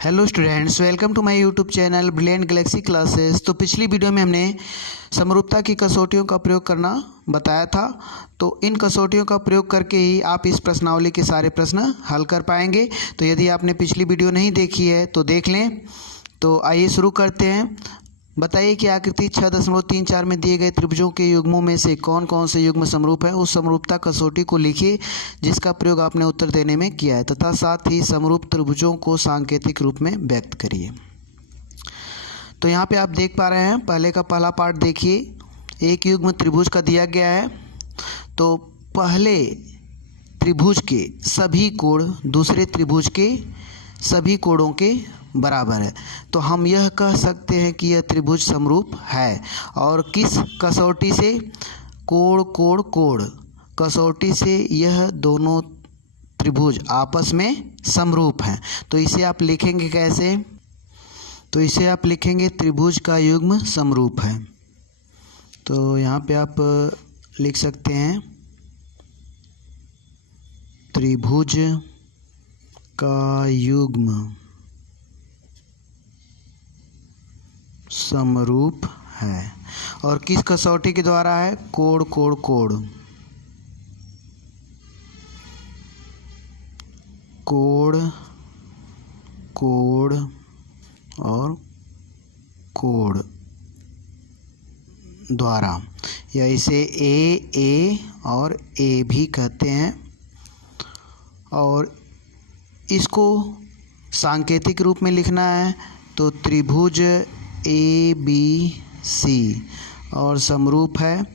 Hello students, welcome to my YouTube channel brilliant galaxy classes. तो पिछली video में हमने समरूपता की कसौटियों का प्रयोग करना बताया था। तो इन कसौटियों का प्रयोग करके ही आप इस प्रश्नावली के सारे प्रश्न हल कर पाएंगे। तो यदि आपने पिछली वीडियो नहीं देखी है तो देख लें। तो आइए शुरू करते हैं। बताइए कि आकृति 6.34 में दिए गए त्रिभुजों के युग्मों में से कौन कौन से युग्म समरूप है। उस समरूपता कसौटी को लिखिए जिसका प्रयोग आपने उत्तर देने में किया है, तथा साथ ही समरूप त्रिभुजों को सांकेतिक रूप में व्यक्त करिए। तो यहाँ पे आप देख पा रहे हैं, पहले का पहला पार्ट देखिए। एक युग्म त्रिभुज का दिया गया है। तो पहले त्रिभुज के सभी कोण दूसरे त्रिभुज के सभी कोणों के बराबर है। तो हम यह कह सकते हैं कि यह त्रिभुज समरूप है। और किस कसौटी से? कोण कोण कोण कसौटी से यह दोनों त्रिभुज आपस में समरूप हैं। तो इसे आप लिखेंगे कैसे? तो इसे आप लिखेंगे त्रिभुज का युग्म समरूप है। तो यहाँ पे आप लिख सकते हैं त्रिभुज का युग्म समरूप है। और किस कसौटी के द्वारा है? कोण कोण कोण कोण कोण और कोण द्वारा, या इसे ए और ए भी कहते हैं। और इसको सांकेतिक रूप में लिखना है तो त्रिभुज ए बी सी और समरूप है।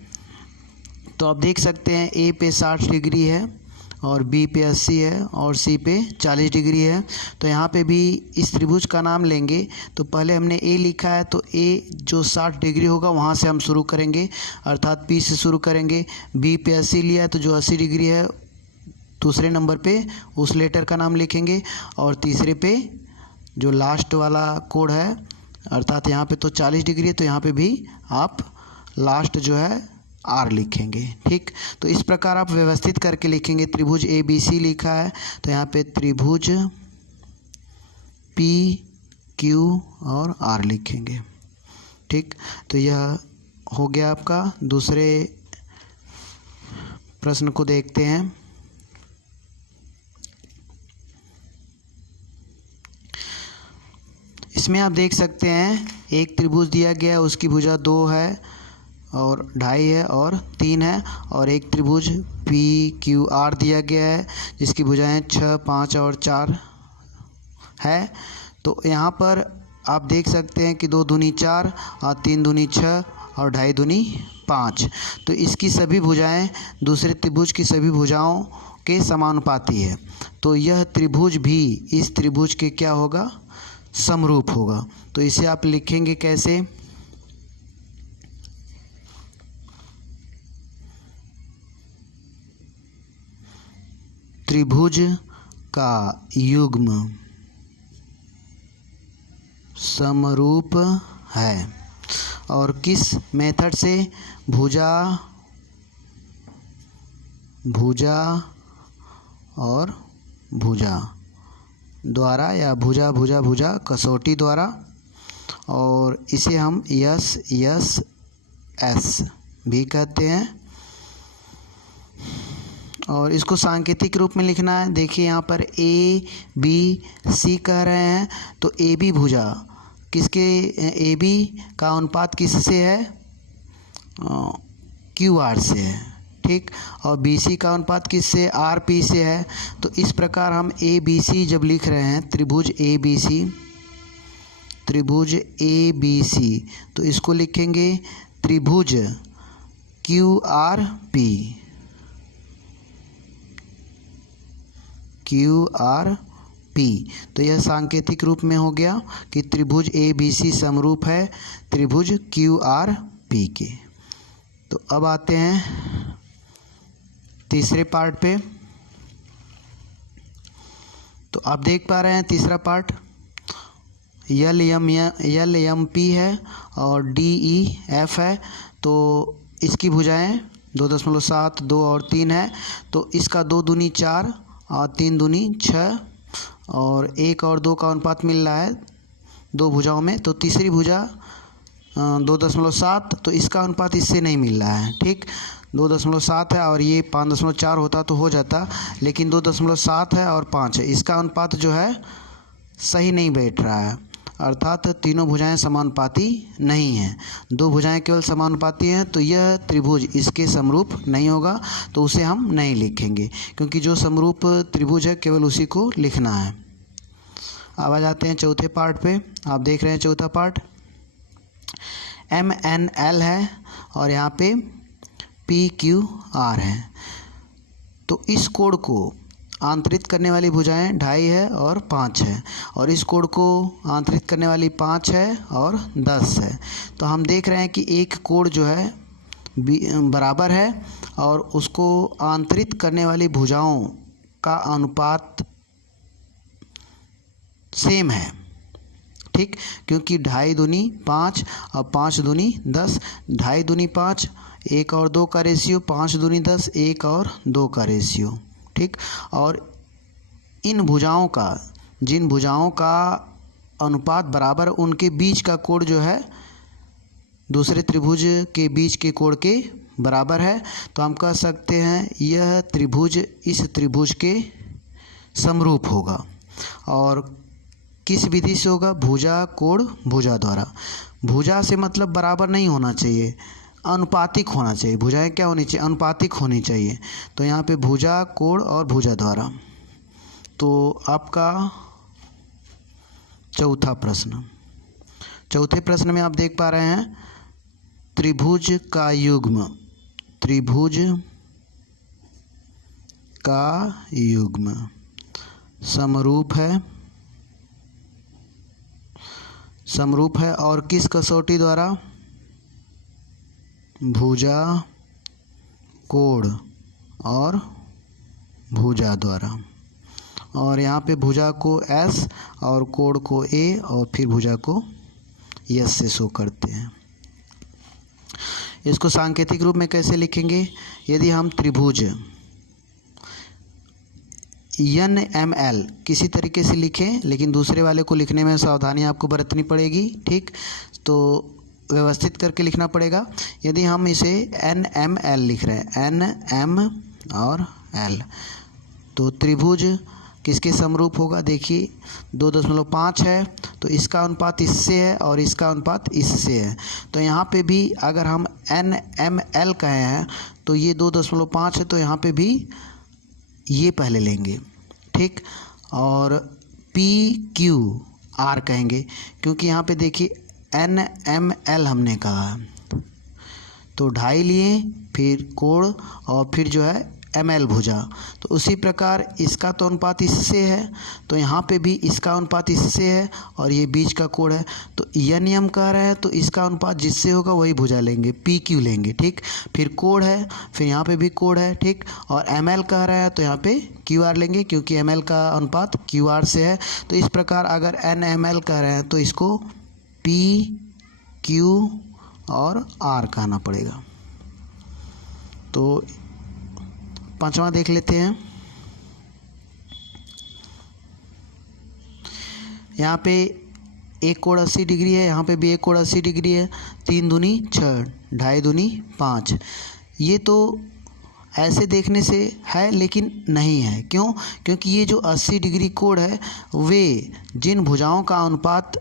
तो आप देख सकते हैं ए पे 60 डिग्री है और बी पे 80 है और सी पे 40 डिग्री है। तो यहाँ पे भी इस त्रिभुज का नाम लेंगे। तो पहले हमने ए लिखा है, तो ए जो 60 डिग्री होगा वहाँ से हम शुरू करेंगे, अर्थात पी से शुरू करेंगे। बी पे 80 लिया है तो जो 80 डिग्री है दूसरे नंबर पे उस लेटर का नाम लिखेंगे। और तीसरे पे जो लास्ट वाला कोण है, अर्थात यहाँ पे तो 40 डिग्री है, तो यहाँ पे भी आप लास्ट जो है आर लिखेंगे। ठीक, तो इस प्रकार आप व्यवस्थित करके लिखेंगे। त्रिभुज ए बी सी लिखा है तो यहाँ पे त्रिभुज पी क्यू और आर लिखेंगे। ठीक, तो यह हो गया आपका। दूसरे प्रश्न को देखते हैं। इसमें आप देख सकते हैं एक त्रिभुज दिया गया है, उसकी भुजा 2 है और 2.5 है और 3 है। और एक त्रिभुज पी क्यू आर दिया गया है जिसकी भुजाएं 6, 5 और 4 है। तो यहाँ पर आप देख सकते हैं कि 2 दूनी 4 और 3 दूनी 6 और 2.5 दूनी 5। तो इसकी सभी भुजाएं दूसरे त्रिभुज की सभी भुजाओं के समानुपाती है। तो यह त्रिभुज भी इस त्रिभुज के क्या होगा? समरूप होगा। तो इसे आप लिखेंगे कैसे? त्रिभुज का युग्म समरूप है। और किस मेथड से? भुजा और भुजा द्वारा, या भुजा कसौटी द्वारा। और इसे हम यस एस भी कहते हैं। और इसको सांकेतिक रूप में लिखना है। देखिए यहाँ पर ए बी सी कह रहे हैं, तो ए बी भुजा किसके? ए बी का अनुपात किससे है? क्यू आर से है। ठीक, और बी सी का अनुपात किससे? आर पी से है। तो इस प्रकार हम ए बी सी जब लिख रहे हैं, त्रिभुज ए बी सी, तो इसको लिखेंगे त्रिभुज क्यू आर पी। तो यह सांकेतिक रूप में हो गया कि त्रिभुज ए बी सी समरूप है त्रिभुज क्यू आर पी के। तो अब आते हैं तीसरे पार्ट पे। तो आप देख पा रहे हैं तीसरा पार्ट एल एम पी है और डी ई एफ है। तो इसकी भुजाएं 2.7, 2 और 3 है। तो इसका 2 दूनी 4 और 3 दूनी 6 और 1 और 2 का अनुपात मिल रहा है दो भुजाओं में, तो तीसरी भुजा 2.7, तो इसका अनुपात इससे नहीं मिल रहा है। ठीक, 2.7 है और ये 5.4 होता तो हो जाता, लेकिन 2.7 है और 5 है, इसका अनुपात जो है सही नहीं बैठ रहा है, अर्थात तीनों भुजाएं समानुपाती नहीं हैं। दो भुजाएं केवल समानुपाती हैं, तो यह त्रिभुज इसके समरूप नहीं होगा, तो उसे हम नहीं लिखेंगे, क्योंकि जो समरूप त्रिभुज है केवल उसी को लिखना है। अब आ जाते हैं चौथे पार्ट पे। आप देख रहे हैं चौथा पार्ट MNL है और यहाँ पे PQR है। तो इस कोण को आंतरित करने वाली भुजाएं 2.5 है और 5 है, और इस कोण को आंतरित करने वाली 5 है और 10 है। तो हम देख रहे हैं कि एक कोण जो है बराबर है और उसको आंतरित करने वाली भुजाओं का अनुपात सेम है। ठीक, क्योंकि 2.5 दूनी 5 और 5 दूनी 10, 2.5 दूनी 5, 1 और 2 का रेशियो, 5 दूनी 10, 1 और 2 का रेशियो। ठीक, और इन भुजाओं का, जिन भुजाओं का अनुपात बराबर, उनके बीच का कोण जो है दूसरे त्रिभुज के बीच के कोण के बराबर है। तो हम कह सकते हैं यह त्रिभुज इस त्रिभुज के समरूप होगा। और किस विधि से होगा? भुजा कोण भुजा द्वारा। भुजा से मतलब बराबर नहीं होना चाहिए, अनुपातिक होना चाहिए। भुजाएं क्या होनी चाहिए? अनुपातिक होनी चाहिए। तो यहाँ पे भुजा कोण और भुजा द्वारा। तो आपका चौथा प्रश्न, चौथे प्रश्न में आप देख पा रहे हैं त्रिभुज का युग्म, त्रिभुज का युग्म समरूप है, समरूप है और किस कसौटी द्वारा? भुजा कोण और भुजा द्वारा। और यहाँ पे भुजा को S और कोण को A और फिर भुजा को S से शो करते हैं। इसको सांकेतिक रूप में कैसे लिखेंगे? यदि हम त्रिभुज NML किसी तरीके से लिखें, लेकिन दूसरे वाले को लिखने में सावधानी आपको बरतनी पड़ेगी। ठीक, तो व्यवस्थित करके लिखना पड़ेगा। यदि हम इसे NML लिख रहे हैं, NM और L, तो त्रिभुज किसके समरूप होगा? देखिए 2.5 है, तो इसका अनुपात इससे है और इसका अनुपात इससे है। तो यहाँ पे भी अगर हम NML कहे हैं तो ये 2.5 है, तो यहाँ पे भी ये पहले लेंगे। ठीक, और PQR कहेंगे, क्योंकि यहाँ पे देखिए NML हमने कहा है, तो 2.5 लिए, फिर कोण और फिर जो है ML भुजा। तो उसी प्रकार इसका तो अनुपात इससे है, तो यहाँ पे भी इसका अनुपात इससे है और ये बीच का कोण है। तो यह नियम कह रहा है, तो इसका अनुपात जिससे होगा वही भुजा लेंगे, PQ लेंगे। ठीक, फिर कोण है, फिर यहाँ पे भी कोण है। ठीक, और ML कह रहा है तो यहाँ पे QR लेंगे, क्योंकि ML का अनुपात QR से है। तो इस प्रकार अगर NML कह रहे हैं तो इसको PQ और R कहना पड़ेगा। तो पांचवा देख लेते हैं। यहाँ पे एक कोण 80 डिग्री है, यहाँ पे भी एक कोण 80 डिग्री है। 3 दूनी 6, 2.5 दूनी 5। ये तो ऐसे देखने से है लेकिन नहीं है। क्यों? क्योंकि ये जो 80 डिग्री कोण है वे जिन भुजाओं का अनुपात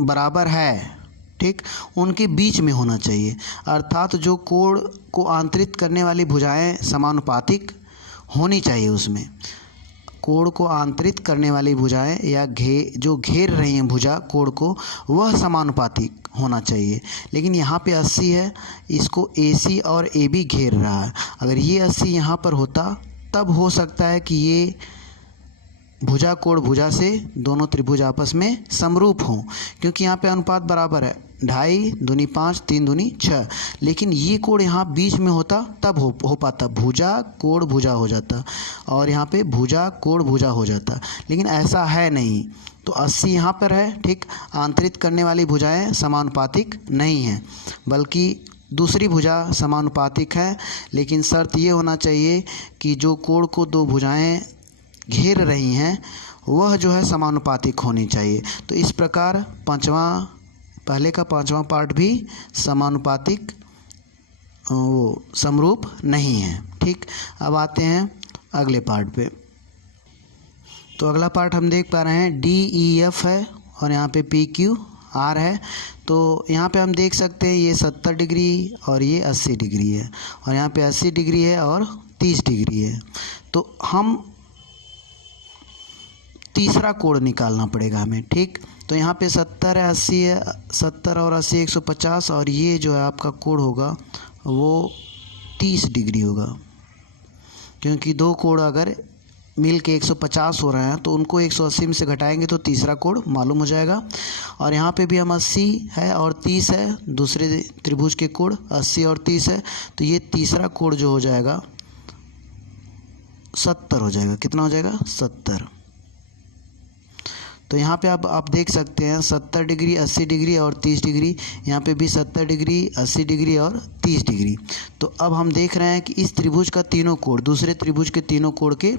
बराबर है, ठीक, उनके बीच में होना चाहिए। अर्थात जो कोण को आंतरित करने वाली भुजाएं समानुपातिक होनी चाहिए, उसमें कोण को आंतरित करने वाली भुजाएं या जो घेर रही हैं भुजा कोण को, वह समानुपातिक होना चाहिए। लेकिन यहाँ पे 80 है, इसको AC और AB घेर रहा है। अगर ये 80 यहाँ पर होता तब हो सकता है कि ये भुजा कोण भुजा से दोनों त्रिभुज आपस में समरूप हों, क्योंकि यहाँ पे अनुपात बराबर है। 2.5 दूनी 5, 3 दूनी 6। लेकिन ये कोण यहाँ बीच में होता तब हो पाता, भुजा कोण भुजा हो जाता, और यहाँ पे भुजा कोण भुजा हो जाता। लेकिन ऐसा है नहीं, तो 80 यहाँ पर है। ठीक, आंतरित करने वाली भुजाएं समानुपातिक नहीं हैं, बल्कि दूसरी भुजा समानुपातिक है। लेकिन शर्त ये होना चाहिए कि जो कोण को दो भुजाएं घेर रही हैं वह जो है समानुपातिक होनी चाहिए। तो इस प्रकार पहले का पांचवा पार्ट भी समानुपातिक वो समरूप नहीं है। ठीक, अब आते हैं अगले पार्ट पे। तो अगला पार्ट हम देख पा रहे हैं DEF है और यहाँ पे PQR है। तो यहाँ पे हम देख सकते हैं ये 70 डिग्री और ये 80 डिग्री है और यहाँ पे 80 डिग्री है और 30 डिग्री है। तो हम तीसरा कोण निकालना पड़ेगा हमें। ठीक, तो यहाँ पे 70 है, 80 है, 70 और 80 150 और ये जो है आपका कोण होगा वो 30 डिग्री होगा, क्योंकि दो कोण अगर मिल के 150 हो रहे हैं तो उनको 180 में से घटाएंगे तो तीसरा कोण मालूम हो जाएगा। और यहाँ पे भी हम 80 है और 30 है, दूसरे त्रिभुज के कोण 80 और 30 है, तो ये तीसरा कोण जो हो जाएगा 70 हो जाएगा। कितना हो जाएगा? 70। तो यहाँ पे आप देख सकते हैं 70 डिग्री, 80 डिग्री और 30 डिग्री। यहाँ पे भी 70 डिग्री, 80 डिग्री और 30 डिग्री। तो अब हम देख रहे हैं कि इस त्रिभुज का तीनों कोण दूसरे त्रिभुज के तीनों कोण के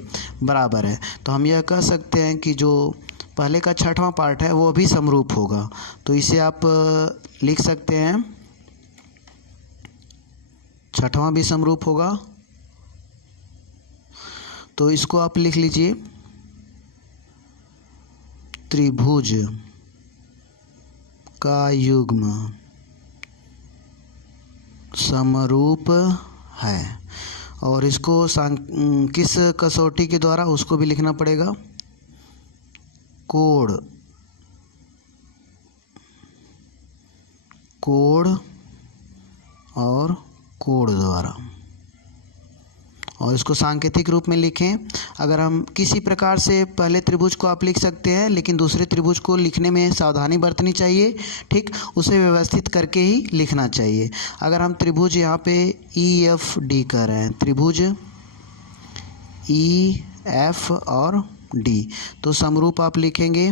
बराबर है। तो हम यह कह सकते हैं कि जो पहले का छठवां पार्ट है वो भी समरूप होगा। तो इसे आप लिख सकते हैं, छठवां भी समरूप होगा। तो इसको आप लिख लीजिए, त्रिभुज का युग्म समरूप है। और इसको किस कसौटी के द्वारा उसको भी लिखना पड़ेगा, कोण और कोण द्वारा। और इसको सांकेतिक रूप में लिखें। अगर हम किसी प्रकार से पहले त्रिभुज को आप लिख सकते हैं, लेकिन दूसरे त्रिभुज को लिखने में सावधानी बरतनी चाहिए। ठीक, उसे व्यवस्थित करके ही लिखना चाहिए। अगर हम त्रिभुज यहाँ पे EFD कर रहे हैं, त्रिभुज EF और D, तो समरूप आप लिखेंगे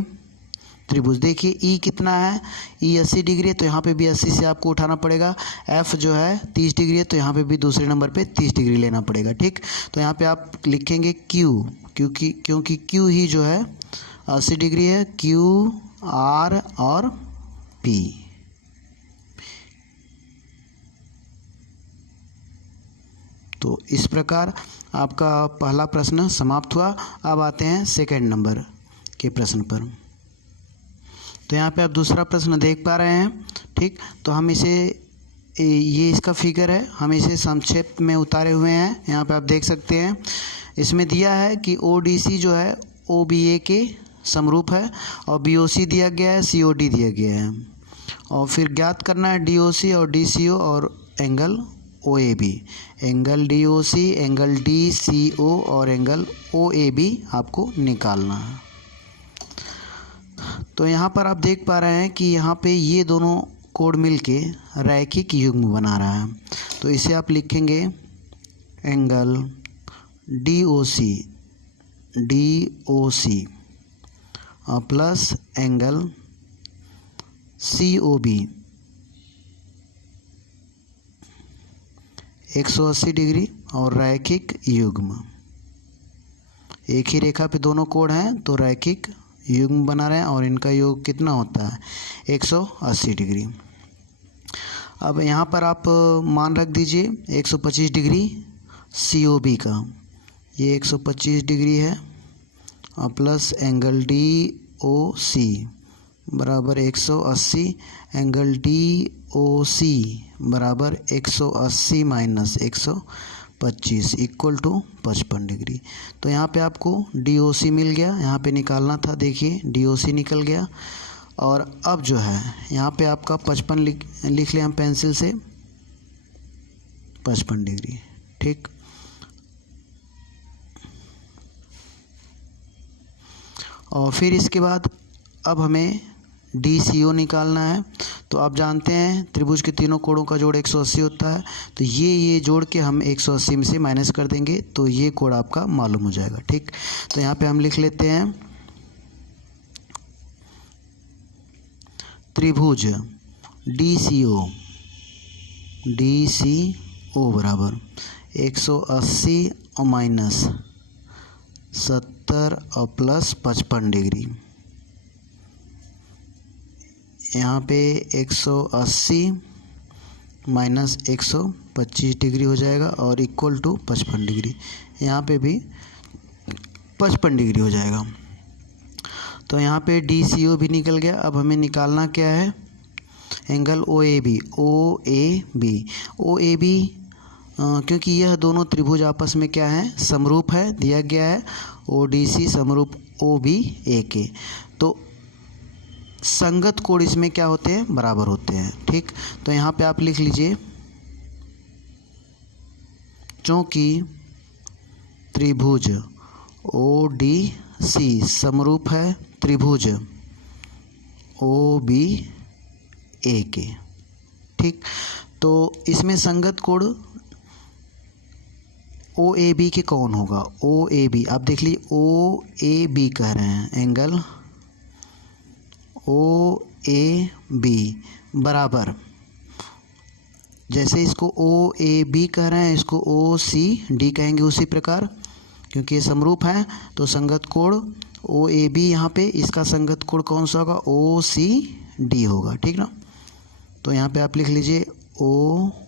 त्रिभुज। देखिए E कितना है, E 80 डिग्री है तो यहाँ पे भी 80 से आपको उठाना पड़ेगा। F जो है 30 डिग्री है तो यहाँ पे भी दूसरे नंबर पे 30 डिग्री लेना पड़ेगा। ठीक, तो यहाँ पे आप लिखेंगे Q, क्योंकि Q ही जो है 80 डिग्री है, Q, R और P। तो इस प्रकार आपका पहला प्रश्न समाप्त हुआ। अब आते हैं सेकंड नंबर के प्रश्न पर। तो यहाँ पे आप दूसरा प्रश्न देख पा रहे हैं। ठीक, तो हम इसे, ये इसका फिगर है, हम इसे संक्षेप में उतारे हुए हैं। यहाँ पे आप देख सकते हैं, इसमें दिया है कि ODC जो है OBA के समरूप है और BOC दिया गया है, COD दिया गया है। और फिर ज्ञात करना है DOC और DCO और angle OAB। Angle DOC, angle DCO और एंगल OAB आपको निकालना है। तो यहाँ पर आप देख पा रहे हैं कि यहाँ पे ये दोनों कोण मिलके रैखिक युग्म बना रहा है। तो इसे आप लिखेंगे एंगल DOC और प्लस एंगल COB 180 डिग्री और रैखिक युग्म। एक ही रेखा पे दोनों कोण हैं तो रैखिक युग्म बना रहे हैं और इनका योग कितना होता है, 180 डिग्री। अब यहाँ पर आप मान रख दीजिए 125 डिग्री COB का, ये 125 डिग्री है और प्लस एंगल DOC बराबर 180, एंगल DOC बराबर 180 माइनस 125 इक्वल टू 55 डिग्री। तो यहाँ पे आपको DOC मिल गया, यहाँ पे निकालना था। देखिए DOC निकल गया। और अब जो है यहाँ पे आपका 55 लिख लिया हम पेंसिल से, 55 डिग्री। ठीक, और फिर इसके बाद अब हमें DCO निकालना है। तो आप जानते हैं त्रिभुज के तीनों कोणों का जोड़ 180 होता है। तो ये जोड़ के हम 180 में से माइनस कर देंगे तो ये कोण आपका मालूम हो जाएगा। ठीक, तो यहाँ पे हम लिख लेते हैं त्रिभुज DCO बराबर 180 और माइनस 70 और प्लस 55 डिग्री। यहाँ पे 180 माइनस 125 डिग्री हो जाएगा और इक्वल टू 55 डिग्री। यहाँ पे भी 55 डिग्री हो जाएगा। तो यहाँ पे DCO भी निकल गया। अब हमें निकालना क्या है, एंगल OAB। OAB क्योंकि यह दोनों त्रिभुज आपस में क्या है, समरूप है, दिया गया है ODC समरूप OBAK। तो संगत कोण इसमें क्या होते हैं, बराबर होते हैं। ठीक, तो यहाँ पे आप लिख लीजिए, चूँकि त्रिभुज ODC समरूप है त्रिभुज OBAK। ठीक, तो इसमें संगत कोण OAB के कौन होगा, OAB आप देख लीजिए, OAB कह रहे हैं, एंगल OAB बराबर, जैसे इसको OAB कह रहे हैं इसको OCD कहेंगे उसी प्रकार, क्योंकि ये समरूप है तो संगत कोण OAB यहाँ पे, इसका संगत कोण कौन सा होगा, OCD होगा। ठीक ना, तो यहाँ पे आप लिख लीजिए OC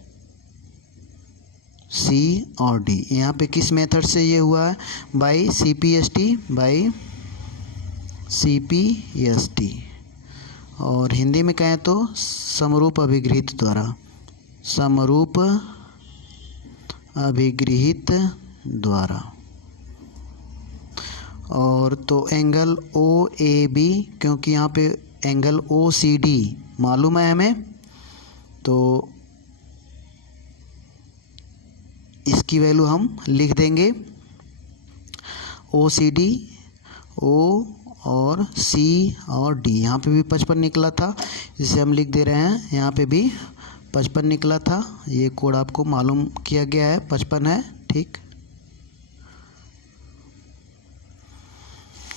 और D। यहाँ पे किस मेथड से ये हुआ है, बाई CPST, और हिंदी में कहें तो समरूप अभिगृहित द्वारा। और तो एंगल OAB, क्योंकि यहाँ पे एंगल OCD मालूम है हमें, तो इसकी वैल्यू हम लिख देंगे OCD, O और C और D। यहाँ पे भी 55 निकला था, जिसे हम लिख दे रहे हैं, यहाँ पे भी 55 निकला था। ये कोड आपको मालूम किया गया है, 55 है। ठीक,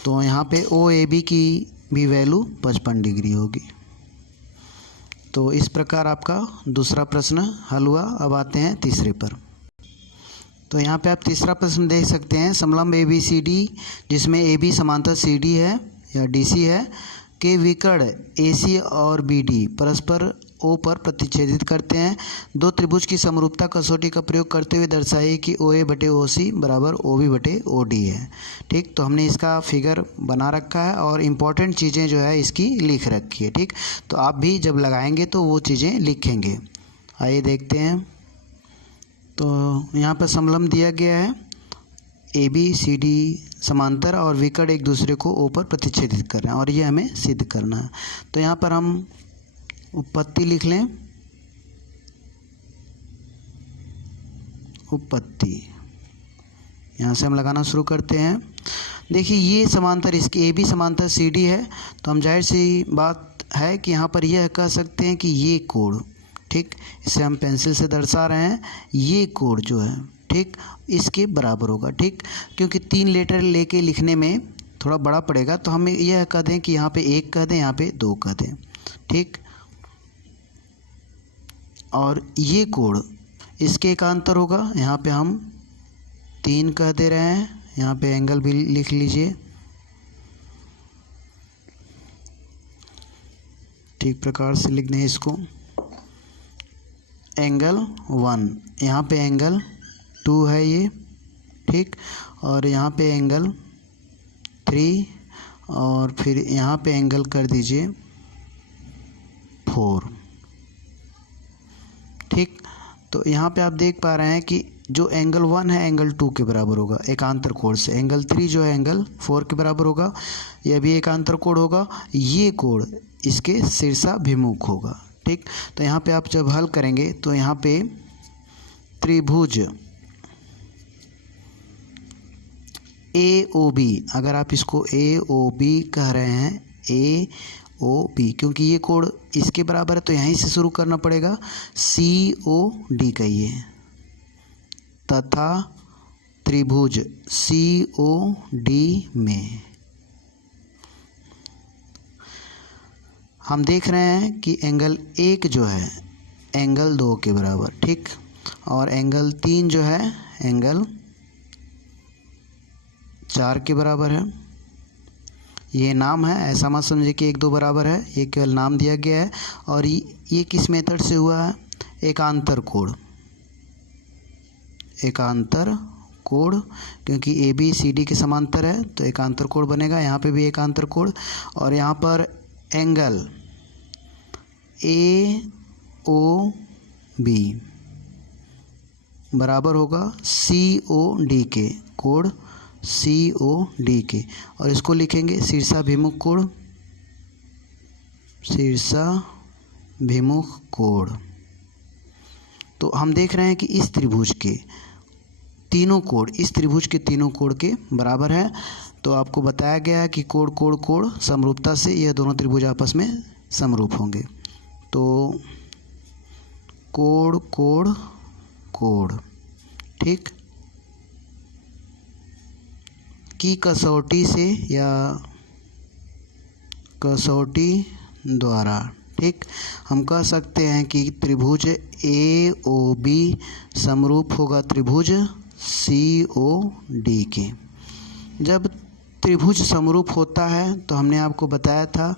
तो यहाँ पे OAB की भी वैल्यू 55 डिग्री होगी। तो इस प्रकार आपका दूसरा प्रश्न हल हुआ। अब आते हैं तीसरे पर। तो यहाँ पे आप तीसरा प्रश्न देख सकते हैं, समलंब ABCD जिसमें AB समांतर CD है या DC है के विकर्ण AC और BD परस्पर O पर प्रतिच्छेदित करते हैं। दो त्रिभुज की समरूपता कसौटी का प्रयोग करते हुए दर्शाइए कि OA बटे OC बराबर OB बटे OD है। ठीक, तो हमने इसका फिगर बना रखा है और इम्पॉर्टेंट चीज़ें जो है इसकी लिख रखी है। ठीक, तो आप भी जब लगाएंगे तो वो चीज़ें लिखेंगे। आइए देखते हैं। तो यहाँ पर समलंब दिया गया है, ABCD समांतर और विकर्ण एक दूसरे को O पर प्रतिच्छेदित कर रहे हैं और ये हमें सिद्ध करना है। तो यहाँ पर हम उत्पत्ति लिख लें, उत्पत्ति यहाँ से हम लगाना शुरू करते हैं। देखिए ये समांतर इसकी AB समांतर CD है, तो हम जाहिर सी बात है कि यहाँ पर यह कह सकते हैं कि ये कोण, ठीक, इसे हम पेंसिल से दर्शा रहे हैं, ये कोण जो है ठीक इसके बराबर होगा। ठीक, क्योंकि 3 लेटर लेके लिखने में थोड़ा बड़ा पड़ेगा, तो हम यह कह दें कि यहाँ पे 1 कह दें, यहाँ पे 2 कह दें। ठीक, और ये कोण इसके एकांतर होगा, यहाँ पे हम 3 कह दे रहे हैं, यहाँ पे एंगल भी लिख लीजिए। ठीक प्रकार से लिख दें इसको, एंगल 1, यहाँ पे एंगल 2 है ये। ठीक, और यहाँ पे एंगल 3 और फिर यहाँ पे एंगल कर दीजिए 4। ठीक, तो यहाँ पे आप देख पा रहे हैं कि जो एंगल 1 है एंगल 2 के बराबर होगा एकांतर कोण से, एंगल 3 जो है एंगल 4 के बराबर होगा, यह भी एकांतर कोण होगा, ये कोण इसके शीर्षाभिमुख होगा। ठीक, तो यहाँ पे आप जब हल करेंगे तो यहाँ पे त्रिभुज AOB, अगर आप इसको AOB कह रहे हैं, AOB क्योंकि ये कोण इसके बराबर है तो यहीं से शुरू करना पड़ेगा, COD कहिए, तथा त्रिभुज COD में हम देख रहे हैं कि एंगल 1 जो है एंगल 2 के बराबर। ठीक, और एंगल 3 जो है एंगल 4 के बराबर है। ये नाम है, ऐसा मत समझिए कि 1 2 बराबर है, ये केवल नाम दिया गया है। और ये किस मेथड से हुआ है? एकांतर कोण। एकांतर कोण, क्योंकि ए बी सी डी के समांतर है तो एकांतर कोण बनेगा। यहाँ पे भी एकांतर कोण, और यहाँ पर एंगल ए ओ बी बराबर होगा सी ओ डी के, कोण सी ओ डी के। और इसको लिखेंगे शीर्षाभिमुख कोण, शीर्षाभिमुख कोण। तो हम देख रहे हैं कि इस त्रिभुज के तीनों कोण, इस त्रिभुज के तीनों कोण के बराबर है। तो आपको बताया गया है कि कोण कोण कोण समरूपता से यह दोनों त्रिभुज आपस में समरूप होंगे। तो कोण कोण कोण, ठीक, की कसौटी से या कसौटी द्वारा, ठीक, हम कह सकते हैं कि त्रिभुज ए ओ बी समरूप होगा त्रिभुज सी ओ डी के। जब त्रिभुज समरूप होता है तो हमने आपको बताया था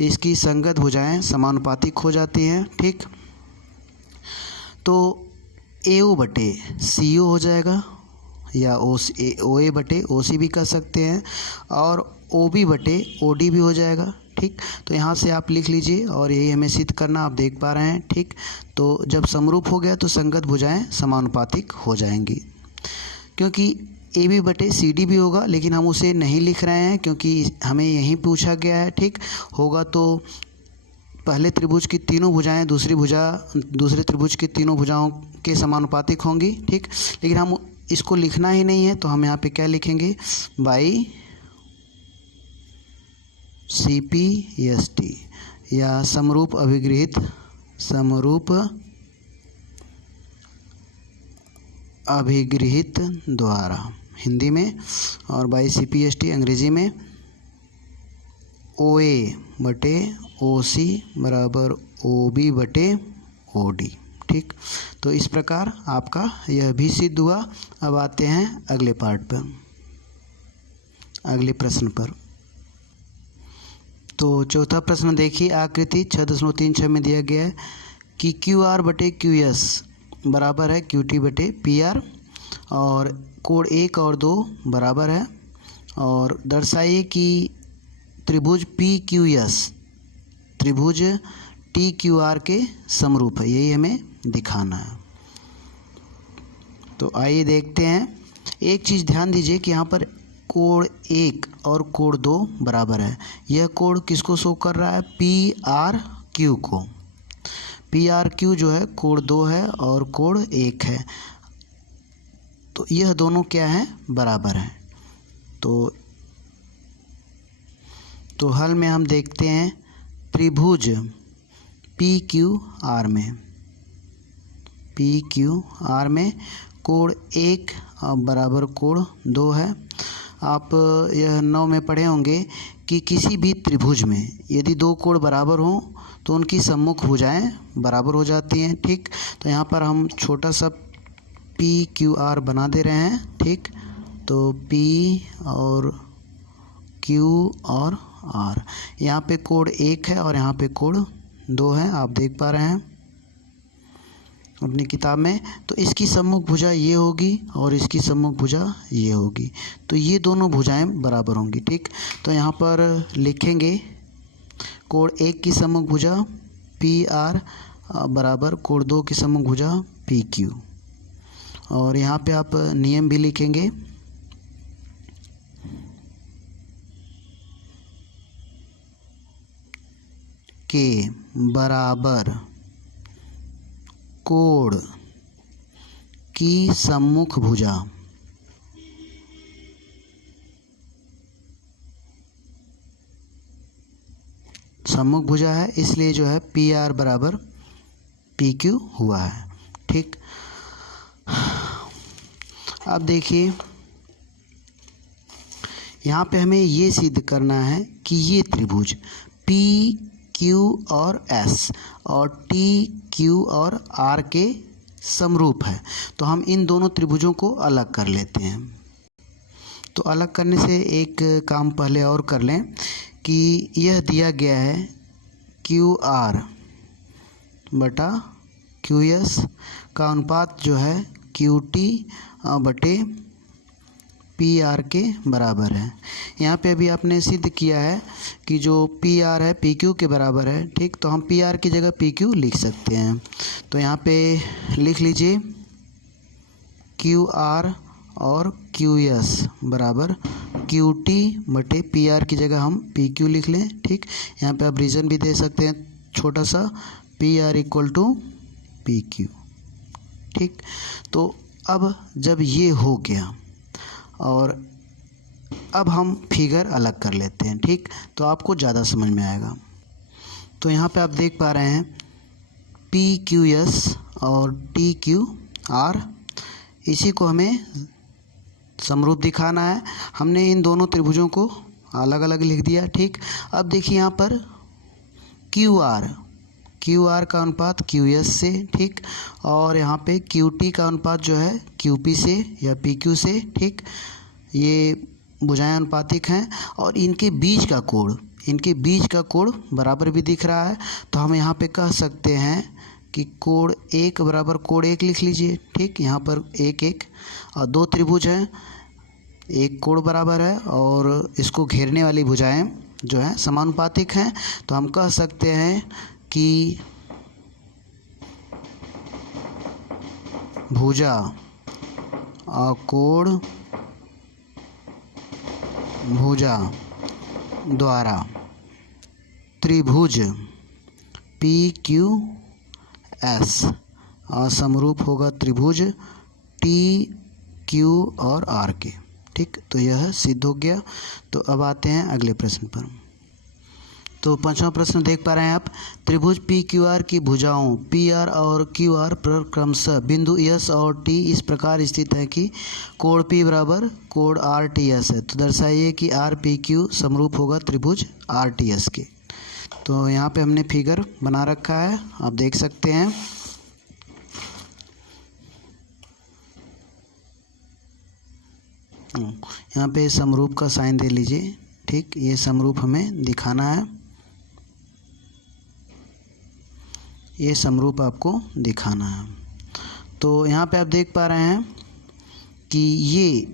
इसकी संगत भुजाएं समानुपातिक हो जाती हैं, ठीक। तो ए ओ बटे सी ओ हो जाएगा, या ओ ए बटे ओ सी भी कह सकते हैं, और ओ बी बटे ओ डी भी हो जाएगा, ठीक। तो यहाँ से आप लिख लीजिए, और यही हमें सिद्ध करना, आप देख पा रहे हैं, ठीक। तो जब समरूप हो गया तो संगत भुजाएं समानुपातिक हो जाएंगी, क्योंकि ए बी बटे सी डी भी होगा, लेकिन हम उसे नहीं लिख रहे हैं क्योंकि हमें यही पूछा गया है, ठीक। होगा तो पहले त्रिभुज की तीनों भुजाएं दूसरे त्रिभुज की तीनों भुजाओं के समानुपातिक होंगी, ठीक। लेकिन हम इसको लिखना ही नहीं है, तो हम यहाँ पे क्या लिखेंगे? By C P S T, या समरूप अभिगृहित द्वारा हिंदी में, और by C P S T Angrezi में। ओ ए बटे ओ सी बराबर ओ बी बटे ओ डी, ठीक। तो इस प्रकार आपका यह भी सिद्ध हुआ। अब आते हैं अगले पार्ट पर, अगले प्रश्न पर। तो चौथा प्रश्न देखिए, आकृति 6.36 में दिया गया है कि क्यू आर बटे क्यू एस बराबर है क्यू टी बटे पी आर, और कोण 1 और 2 बराबर है, और दर्शाइए कि त्रिभुज पी क्यू एस त्रिभुज टी क्यू आर के समरूप है, यही हमें दिखाना है। तो आइए देखते हैं। एक चीज़ ध्यान दीजिए कि यहाँ पर कोण 1 और कोण 2 बराबर है। यह कोण किसको शो कर रहा है? पी आर क्यू को। पी आर क्यू जो है कोण 2 है और कोण 1 है, तो यह दोनों क्या है? बराबर हैं। तो हल में हम देखते हैं त्रिभुज पी क्यू आर में कोण 1 बराबर कोण 2 है। आप यह 9 में पढ़े होंगे कि किसी भी त्रिभुज में यदि 2 कोण बराबर हों तो उनकी सम्मुख भुजाएं बराबर हो जाती हैं, ठीक। तो यहाँ पर हम छोटा सा पी क्यू आर बना दे रहे हैं, ठीक। तो पी और क्यू और आर, यहाँ पे कोण 1 है और यहाँ पे कोण 2 है, आप देख पा रहे हैं अपनी किताब में। तो इसकी सम्मुख भुजा ये होगी और इसकी सम्मुख भुजा ये होगी, तो ये दोनों भुजाएं बराबर होंगी, ठीक। तो यहाँ पर लिखेंगे कोण 1 की सम्मुख भुजा पी आर बराबर कोण 2 की सम्मुख भुजा पी क्यू, और यहाँ पे आप नियम भी लिखेंगे के बराबर कोण की सम्मुख भुजा सम्मुख भुजा है, इसलिए जो है पी आर बराबर पी क्यू हुआ है, ठीक। अब देखिए यहाँ पे हमें ये सिद्ध करना है कि ये त्रिभुज पी क्यू और एस और टी क्यू और आर के समरूप है। तो हम इन दोनों त्रिभुजों को अलग कर लेते हैं। तो अलग करने से एक काम पहले और कर लें कि यह दिया गया है क्यू आर बटा क्यू एस का अनुपात जो है क्यू टी बटे पी आर के बराबर है। यहाँ पे अभी आपने सिद्ध किया है कि जो पी आर है पी क्यू के बराबर है, ठीक। तो हम पी आर की जगह पी क्यू लिख सकते हैं। तो यहाँ पे लिख लीजिए क्यू आर और क्यू एस बराबर क्यू टी बटे पी आर की जगह हम पी क्यू लिख लें, ठीक। यहाँ पे आप रीज़न भी दे सकते हैं छोटा सा, P R equal to P Q, ठीक। तो अब जब ये हो गया और अब हम फिगर अलग कर लेते हैं, ठीक। तो आपको ज़्यादा समझ में आएगा। तो यहाँ पे आप देख पा रहे हैं पी क्यू एस और टी क्यू आर, इसी को हमें समरूप दिखाना है। हमने इन दोनों त्रिभुजों को अलग अलग लिख दिया, ठीक। अब देखिए यहाँ पर क्यू आर का अनुपात क्यू एस से, ठीक। और यहाँ पे क्यू टी का अनुपात जो है क्यू पी से या पी क्यू से, ठीक। ये भुजाएं अनुपातिक हैं और इनके बीच का कोण बराबर भी दिख रहा है। तो हम यहाँ पे कह सकते हैं कि कोण एक बराबर कोण एक लिख लीजिए, ठीक। यहाँ पर एक और दो त्रिभुज हैं, एक कोण बराबर है और इसको घेरने वाली भुजाएं जो है समानुपातिक हैं। तो हम कह सकते हैं कि भुजा और कोण भुजा द्वारा त्रिभुज पी क्यू एस और समरूप होगा त्रिभुज टी क्यू और आर के, ठीक। तो यह सिद्ध हो गया। तो अब आते हैं अगले प्रश्न पर। तो पांचवा प्रश्न देख पा रहे हैं आप, त्रिभुज पी क्यू आर की भुजाओं पी आर और क्यू आर पर क्रमशः बिंदु एस और टी इस प्रकार स्थित है कि कोण पी बराबर कोण आर टी एस है। तो दर्शाइए कि आर पी क्यू समरूप होगा त्रिभुज आर टी एस के। तो यहाँ पे हमने फिगर बना रखा है, आप देख सकते हैं। यहाँ पे समरूप का साइन दे लीजिए, ठीक। ये समरूप हमें दिखाना है, ये समरूप आपको दिखाना है। तो यहाँ पे आप देख पा रहे हैं कि ये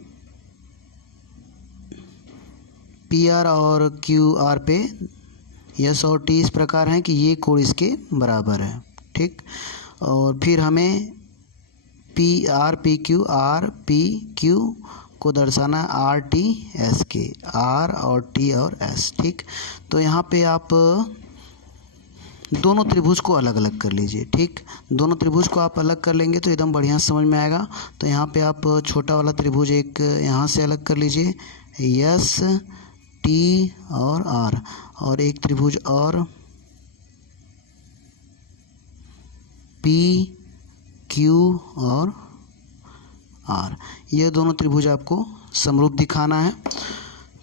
पी आर और क्यू आर पे एस और टी इस प्रकार हैं कि ये कोण इसके बराबर है, ठीक। और फिर हमें पी आर पी क्यू को दर्शाना है आर टी एस के, आर और टी और एस, ठीक। तो यहाँ पे आप दोनों त्रिभुज को अलग अलग कर लीजिए, ठीक। दोनों त्रिभुज को आप अलग कर लेंगे तो एकदम बढ़िया समझ में आएगा। तो यहाँ पे आप छोटा वाला त्रिभुज एक यहाँ से अलग कर लीजिए, एस टी और आर, और एक त्रिभुज और पी क्यू और आर, ये दोनों त्रिभुज आपको समरूप दिखाना है।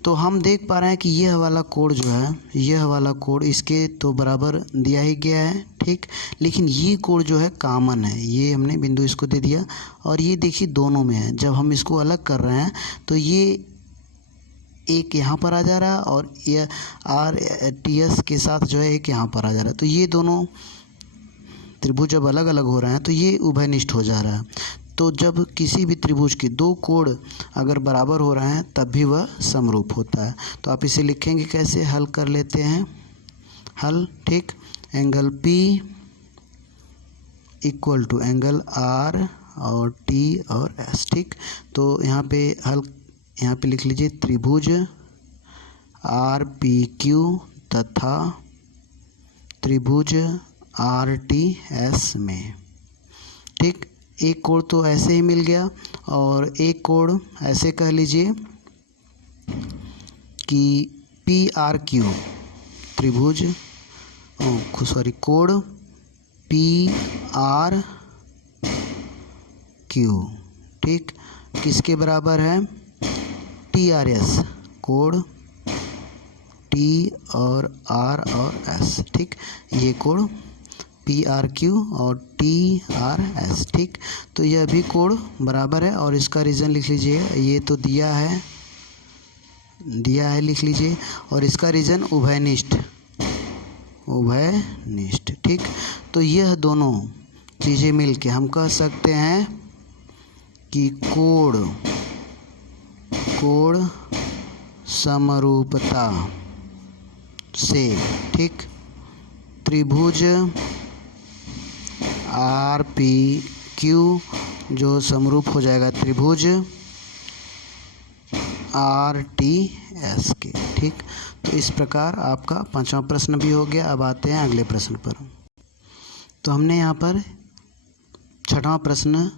तो हम देख पा रहे हैं कि यह वाला कोण जो है, यह वाला कोण इसके तो बराबर दिया ही गया है, ठीक। लेकिन ये कोण जो है कॉमन है, ये हमने बिंदु इसको दे दिया और ये देखिए दोनों में है। जब हम इसको अलग कर रहे हैं तो ये एक यहाँ पर आ जा रहा है और ये आर टी एस के साथ जो है एक यहाँ पर आ जा रहा है। तो ये दोनों त्रिभुज जब अलग अलग हो रहे हैं तो ये उभयनिष्ठ हो जा रहा है। तो जब किसी भी त्रिभुज के दो कोण अगर बराबर हो रहे हैं तब भी वह समरूप होता है। तो आप इसे लिखेंगे कैसे, हल कर लेते हैं, हल, ठीक। Angle P equal to angle R और T और S, ठीक। तो यहाँ पे यहाँ पे लिख लीजिए त्रिभुज RPQ तथा त्रिभुज RTS में, ठीक। एक कोण तो ऐसे ही मिल गया और एक कोण ऐसे कह लीजिए कि PRQ त्रिभुज कोण PRQ, ठीक, किसके बराबर है, TRS कोण T और R और S, ठीक। ये कोण PRQ और TRS, ठीक। तो यह भी कोण बराबर है और इसका रीज़न लिख लीजिए, ये तो दिया है दिया है, लिख लीजिए। और इसका रीजन उभयनिष्ठ, उभयनिष्ठ। ठीक, तो यह दोनों चीज़ें मिलके हम कह सकते हैं कि कोण समरूपता से, ठीक, त्रिभुज RPQ जो समरूप हो जाएगा त्रिभुज RTS के। ठीक, तो इस प्रकार आपका 5वां प्रश्न भी हो गया। अब आते हैं अगले प्रश्न पर। तो हमने यहाँ पर 6वां प्रश्न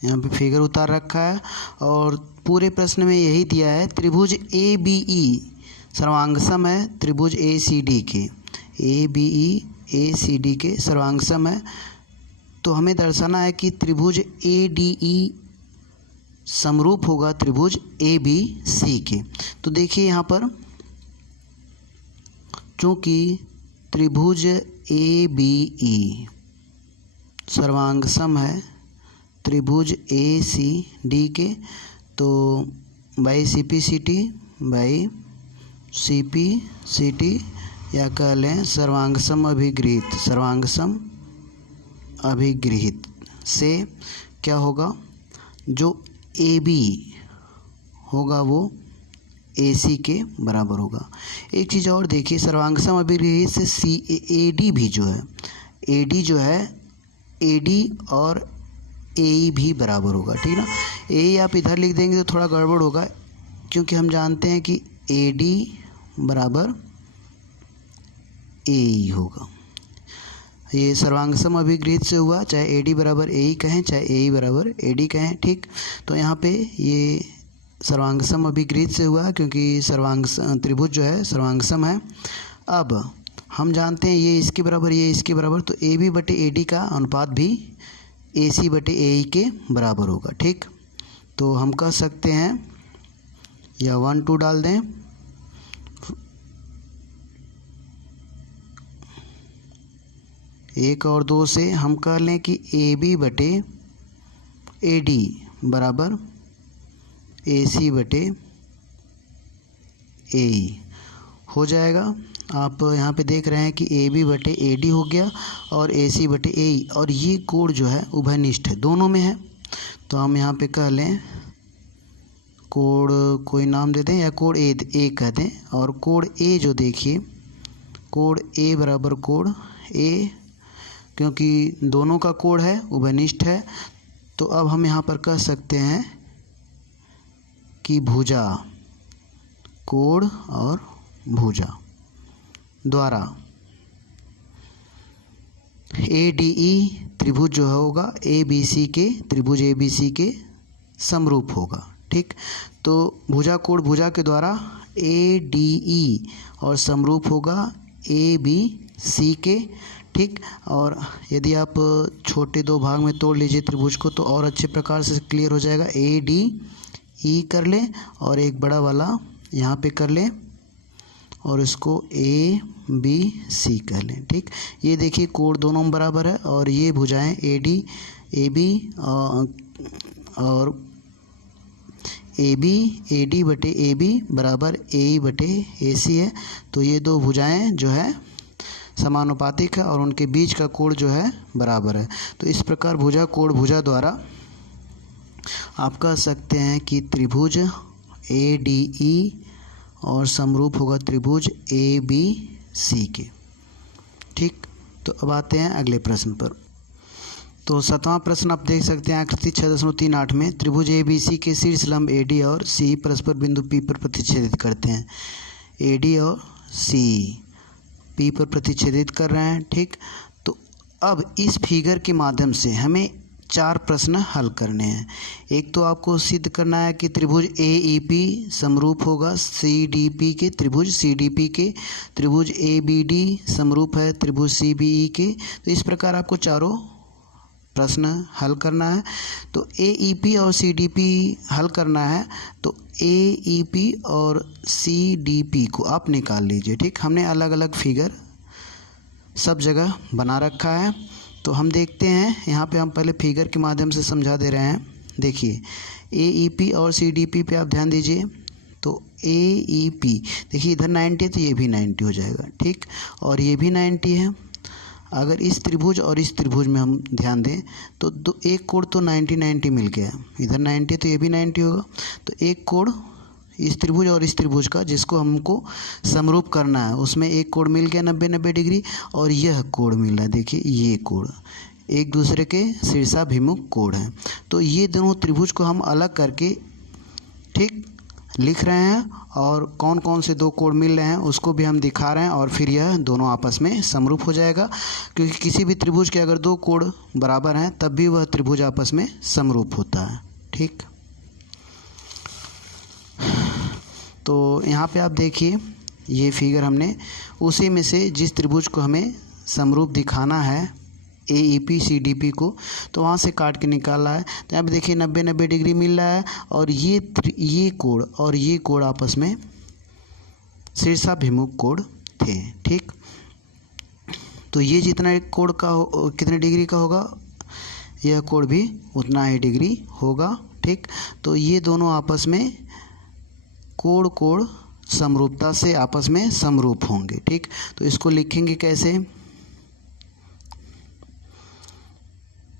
यहाँ पे फिगर उतार रखा है और पूरे प्रश्न में यही दिया है, त्रिभुज ABE सर्वांगसम है त्रिभुज ACD के, ABE ACD के सर्वांगसम है। तो हमें दर्शाना है कि त्रिभुज ADE समरूप होगा त्रिभुज ABC के। तो देखिए यहाँ पर, चूँकि त्रिभुज ABE सर्वांगसम है त्रिभुज ACD के, तो बाई CPCT या कह लें सर्वांगसम अभिगृहित से क्या होगा, जो AB होगा वो AC के बराबर होगा। एक चीज़ और देखिए, सर्वांगसम अभिगृहित से AD भी जो है, AD जो है AD और AE भी बराबर होगा। ठीक ना, AE आप इधर लिख देंगे तो थोड़ा गड़बड़ होगा, क्योंकि हम जानते हैं कि AD बराबर AE होगा। ये सर्वांगसम अभिगृहित से हुआ, चाहे AD बराबर AE कहें चाहे AE बराबर AD कहें। ठीक, तो यहाँ पे ये सर्वांगसम अभिगृहित से हुआ क्योंकि त्रिभुज जो है सर्वांगसम है। अब हम जानते हैं ये इसके बराबर ये इसके बराबर, तो AB बटे AD का अनुपात भी AC बटे AE के बराबर होगा। ठीक, तो हम कह सकते हैं, या 1 2 डाल दें, एक और 2 से हम कह लें कि AB बटे AD बराबर AC बटे AE हो जाएगा। आप यहाँ पे देख रहे हैं कि AB बटे AD हो गया और AC बटे AE, और ये कोण जो है उभयनिष्ठ है, दोनों में है। तो हम यहाँ पे कह लें कोण, कोई नाम दे दें या कोण A कह दें, और कोण A जो देखिए, कोण A बराबर कोण A, क्योंकि दोनों का कोण है उभयनिष्ठ है। तो अब हम यहाँ पर कह सकते हैं कि भुजा, कोण और भुजा द्वारा ADE त्रिभुज जो होगा ABC के, त्रिभुज ABC के समरूप होगा। ठीक, तो भुजा कोण भुजा के द्वारा ADE और समरूप होगा ABC के। ठीक, और यदि आप छोटे 2 भाग में तोड़ लीजिए त्रिभुज को तो और अच्छे प्रकार से क्लियर हो जाएगा। ADE कर लें और एक बड़ा वाला यहाँ पे कर लें और इसको ABC कह लें। ठीक, ये देखिए कोण दोनों में बराबर है और ये भुजाएं AB और AD बटे AB बराबर AE बटे AC है। तो ये 2 भुजाएं जो है समानुपातिक है और उनके बीच का कोण जो है बराबर है। तो इस प्रकार भुजा कोण भुजा द्वारा आप कह सकते हैं कि त्रिभुज ADE और समरूप होगा त्रिभुज ABC के। ठीक, तो अब आते हैं अगले प्रश्न पर। तो 7वां प्रश्न आप देख सकते हैं आकृति 6.38 में, त्रिभुज ABC के शीर्ष लंब AD और CE परस्पर बिंदु P पर प्रतिच्छेदित करते हैं। AD और CE P पर प्रतिच्छेदित कर रहे हैं। ठीक, तो अब इस फिगर के माध्यम से हमें 4 प्रश्न हल करने हैं। एक तो आपको सिद्ध करना है कि त्रिभुज AEP समरूप होगा CDP के, त्रिभुज CDP के, त्रिभुज ABD समरूप है त्रिभुज CBE के। तो इस प्रकार आपको चारों प्रश्न हल करना है। तो AEP और CDP हल करना है, तो AEP और CDP को आप निकाल लीजिए। ठीक, हमने अलग अलग फिगर सब जगह बना रखा है। तो हम देखते हैं, यहाँ पे हम पहले फिगर के माध्यम से समझा दे रहे हैं। देखिए AEP और CDP पे आप ध्यान दीजिए। तो AEP, देखिए इधर 90 है तो ये भी 90 हो जाएगा, ठीक। और ये भी 90 है। अगर इस त्रिभुज और इस त्रिभुज में हम ध्यान दें तो एक कोण तो 90-90 मिल गया, इधर 90 तो ये भी 90 होगा। तो एक कोण इस त्रिभुज और इस त्रिभुज का जिसको हमको समरूप करना है उसमें एक कोण मिल गया 90-90 डिग्री, और यह कोण मिल रहा है, देखिए ये कोण एक दूसरे के शीर्षाभिमुख कोण है। तो ये दोनों त्रिभुज को हम अलग करके, ठीक, लिख रहे हैं, और कौन कौन से दो कोण मिल रहे हैं उसको भी हम दिखा रहे हैं, और फिर यह दोनों आपस में समरूप हो जाएगा। क्योंकि किसी भी त्रिभुज के अगर दो कोण बराबर हैं तब भी वह त्रिभुज आपस में समरूप होता है, ठीक। तो यहाँ पे आप देखिए ये फिगर हमने उसी में से जिस त्रिभुज को हमें समरूप दिखाना है AEP CDP को, तो वहाँ से काट के निकाला है। तो यहाँ पे देखिए 90-90 डिग्री मिल रहा है, और ये कोण और ये कोण आपस में शीर्षाभिमुख कोण थे, ठीक। तो ये जितना कोण का कितने डिग्री का होगा, यह कोण भी उतना ही डिग्री होगा, ठीक। तो ये दोनों आपस में कोण समरूपता से आपस में समरूप होंगे, ठीक। तो इसको लिखेंगे कैसे,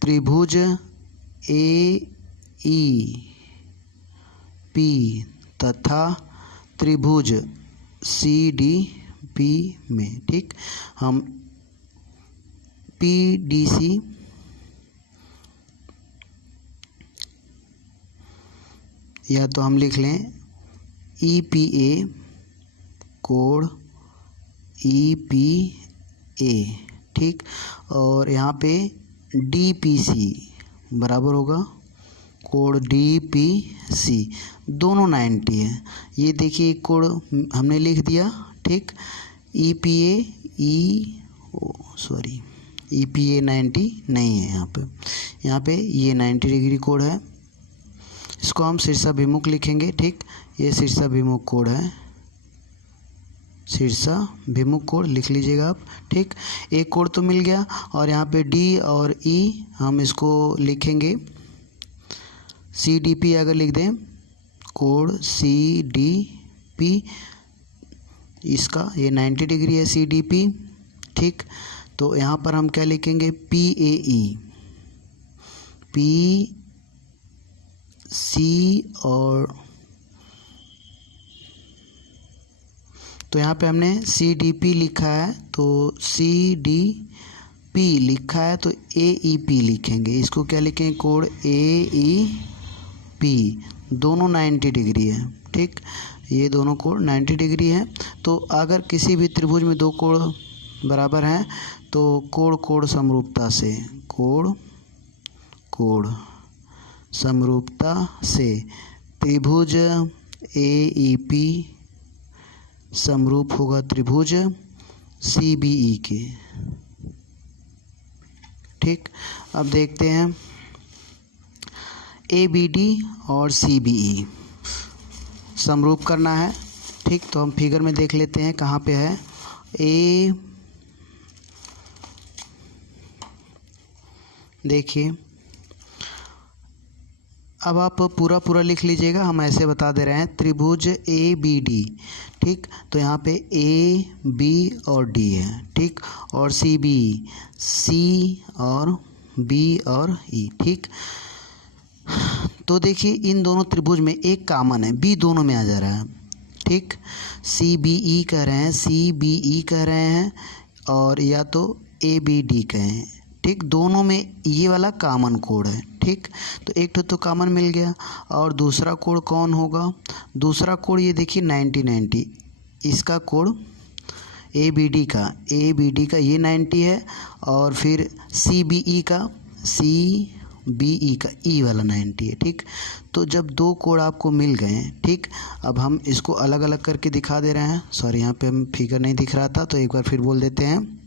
त्रिभुज AEP तथा त्रिभुज CDP में, ठीक, हम PDC या तो हम लिख लें EPA कोण EPA, ठीक। और यहाँ पे DPC बराबर होगा कोण DPC, दोनों 90 है। ये देखिए कोण हमने लिख दिया, ठीक। EPA EPA 90 नहीं है यहाँ पे ये 90 डिग्री कोण है, इसको हम शीर्षाभिमुख लिखेंगे, ठीक। ये शीर्षाभिमुख कोण है, शीर्षाभिमुख कोण लिख लीजिएगा आप, ठीक। एक कोण तो मिल गया, और यहाँ पे D और E हम इसको लिखेंगे CDP, अगर लिख दें कोण CDP, इसका ये 90 डिग्री है CDP, ठीक। तो यहाँ पर हम क्या लिखेंगे PAE, PC और तो यहाँ पे हमने CDP लिखा है, तो CDP लिखा है तो AEP लिखेंगे। इसको क्या लिखेंगे, कोण AEP, दोनों 90 डिग्री है, ठीक। ये दोनों कोण 90 डिग्री है। तो अगर किसी भी त्रिभुज में दो कोण बराबर हैं तो कोण समरूपता से, कोण समरूपता से त्रिभुज AEP समरूप होगा त्रिभुज CBE के, ठीक। अब देखते हैं ABD और CBE समरूप करना है, ठीक। तो हम फिगर में देख लेते हैं कहाँ पे है। देखिए अब आप पूरा लिख लीजिएगा, हम ऐसे बता दे रहे हैं त्रिभुज ABD, ठीक। तो यहाँ पे A, B और D है, ठीक। और CBE C और B और E, ठीक। तो देखिए इन दोनों त्रिभुज में एक कामन है, B दोनों में आ जा रहा है, ठीक। CBE कह रहे हैं, CBE कह रहे हैं, और या तो ABD कहें, ठीक। दोनों में ये वाला कामन कोण है, ठीक। तो एक तो कामन मिल गया, और दूसरा कोण कौन होगा, दूसरा कोण ये देखिए 90-90, इसका कोण ABD का ये 90 है, और फिर CBE का E वाला 90 है, ठीक। तो जब दो कोण आपको मिल गए हैं, ठीक। अब हम इसको अलग अलग करके दिखा दे रहे हैं, सॉरी यहाँ पे हम फिगर नहीं दिख रहा था तो एक बार फिर बोल देते हैं।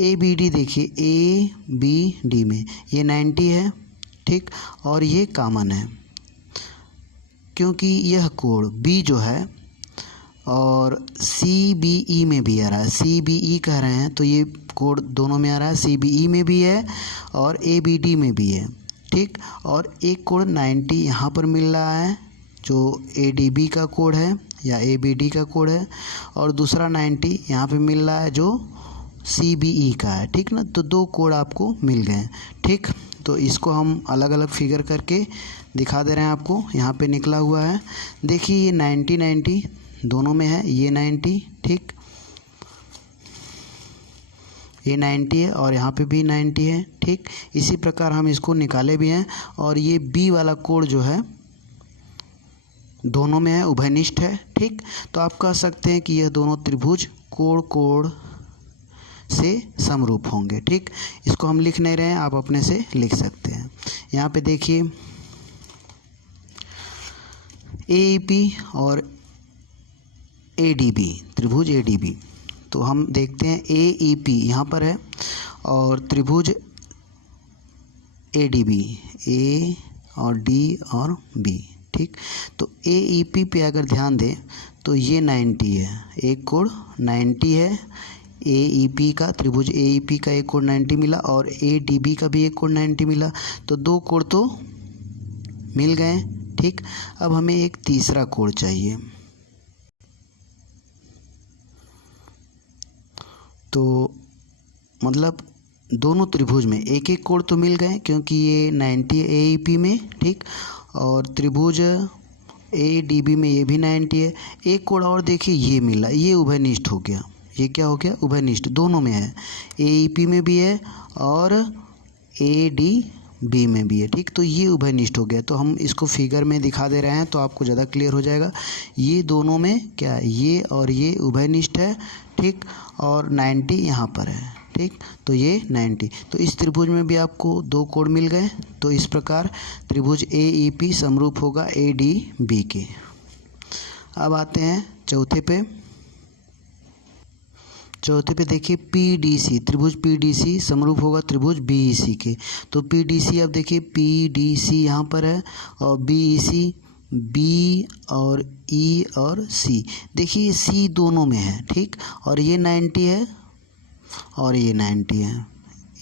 ABD देखिए ABD में ये 90 है, ठीक। और ये कामन है क्योंकि यह कोण B जो है और CBE में भी आ रहा है, CBE कह रहे हैं तो ये कोण दोनों में आ रहा है, CBE में भी है और ABD में भी है, ठीक। और एक कोण 90 यहाँ पर मिल रहा है जो ADB का कोण है, या ABD का कोड है, और दूसरा 90 यहाँ पे मिल रहा है जो CBE का है, ठीक ना। तो दो कोड आपको मिल गए हैं, ठीक। तो इसको हम अलग अलग फिगर करके दिखा दे रहे हैं आपको। यहाँ पे निकला हुआ है, देखिए ये 90 दोनों में है, ये 90, ठीक, ये 90 है और यहाँ पे भी 90 है, ठीक। इसी प्रकार हम इसको निकाले भी हैं। और ये B वाला कोड जो है दोनों में है, उभयनिष्ठ है, ठीक। तो आप कह सकते हैं कि यह दोनों त्रिभुज कोण से समरूप होंगे, ठीक। इसको हम लिख नहीं रहे हैं, आप अपने से लिख सकते हैं। यहाँ पे देखिए AEP और ADB, त्रिभुज ADB। तो हम देखते हैं AEP यहाँ पर है और त्रिभुज ADB, A और D और B, ठीक। तो AEP पे अगर ध्यान दें तो ये 90 है, एक कोण 90 है AEP का, त्रिभुज AEP का एक कोण 90 मिला और ADB का भी एक कोण 90 मिला। तो दो कोण तो मिल गए, ठीक। अब हमें एक तीसरा कोण चाहिए। तो मतलब दोनों त्रिभुज में एक एक कोण तो मिल गए, क्योंकि ये 90 AEP में, ठीक, और त्रिभुज ADB में ये भी 90 है। एक कोण और देखिए ये मिला, ये उभयनिष्ठ हो गया। ये क्या हो गया? उभयनिष्ठ, दोनों में है, AEP में भी है और ADB में भी है, ठीक। तो ये उभयनिष्ठ हो गया। तो हम इसको फिगर में दिखा दे रहे हैं तो आपको ज़्यादा क्लियर हो जाएगा। ये दोनों में क्या है, ये और ये उभयनिष्ठ है, ठीक, और 90 यहाँ पर है, ठीक। तो ये 90, तो इस त्रिभुज में भी आपको दो कोण मिल गए। तो इस प्रकार त्रिभुज AEP समरूप होगा ADB के। अब आते हैं चौथे पे। चौथे पे देखिए PDC, त्रिभुज PDC समरूप होगा त्रिभुज BEC के। तो PDC, अब देखिए PDC यहाँ पर है और BEC, B और E और C, देखिए C दोनों में है, ठीक, और ये 90 है और ये 90 है।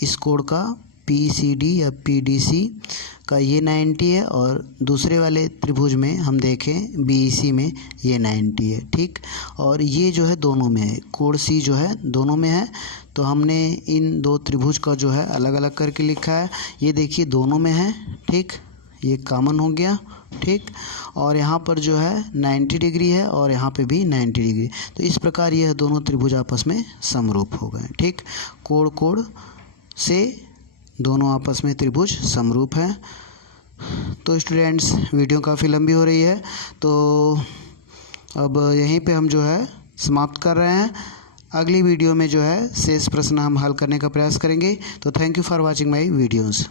इस कोण का PCD या PDC का ये 90 है और दूसरे वाले त्रिभुज में हम देखें BEC में ये 90 है, ठीक। और ये जो है दोनों में है, कोण C जो है दोनों में है। तो हमने इन दो त्रिभुज का जो है अलग अलग करके लिखा है। ये देखिए दोनों में है, ठीक, ये कॉमन हो गया, ठीक। और यहाँ पर जो है 90 डिग्री है और यहाँ पे भी 90 डिग्री। तो इस प्रकार यह दोनों त्रिभुज आपस में समरूप हो गए, ठीक। कोण से दोनों आपस में त्रिभुज समरूप हैं। तो स्टूडेंट्स, वीडियो काफ़ी लंबी हो रही है, तो अब यहीं पे हम जो है समाप्त कर रहे हैं। अगली वीडियो में जो है शेष प्रश्न हम हल करने का प्रयास करेंगे। तो thank you for watching my videos.